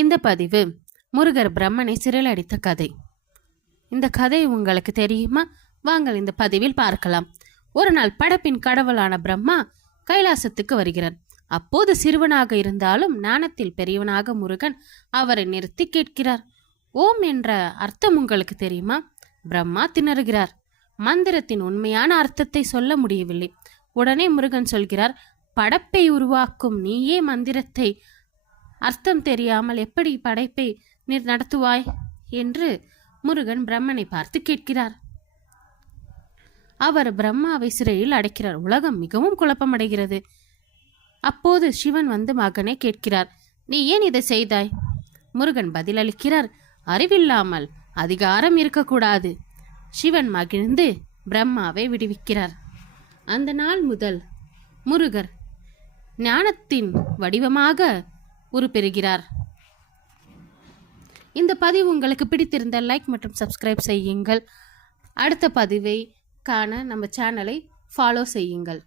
இந்த பதிவு முருகர் பிரம்மனை சிறையடித்த கதை. இந்த கதை உங்களுக்கு தெரியுமா? வாங்கள் இந்த பதிவில் பார்க்கலாம். ஒரு நாள் படைப்பின் கடவுளான பிரம்மா கைலாசத்துக்கு வருகிறார். அப்போது சிறுவனாக இருந்தாலும் ஞானத்தில் பெரியவனாக முருகன் அவரை நிறுத்தி கேட்கிறார். ஓம் என்ற அர்த்தம் உங்களுக்கு தெரியுமா? பிரம்மா திணறுகிறார். மந்திரத்தின் உண்மையான அர்த்தத்தை சொல்ல முடியவில்லை. உடனே முருகன் சொல்கிறார், படைப்பை உருவாக்கும் நீயே மந்திரத்தை அர்த்தம் தெரியாமல் எப்படி படைப்பை நீர் நடத்துவாய் என்று முருகன் பிரம்மனை பார்த்து கேட்கிறார். அவர் பிரம்மாவை சிறையில் அடைக்கிறார். உலகம் மிகவும் குழப்பமடைகிறது. அப்போது சிவன் வந்து மகனை கேட்கிறார், நீ ஏன் இதை செய்தாய்? முருகன் பதிலளிக்கிறார், அறிவில்லாமல் அதிகாரம் இருக்கக்கூடாது. சிவன் மகிழ்ந்து பிரம்மாவை விடுவிக்கிறார். அந்த நாள் முதல் முருகர் ஞானத்தின் வடிவமாக உருப்பெறுகிறார். இந்த பதிவு உங்களுக்கு பிடித்திருந்தால் லைக் மற்றும் சப்ஸ்கிரைப் செய்யுங்கள். அடுத்த பதிவை காண நம்ம சேனலை ஃபாலோ செய்யுங்கள்.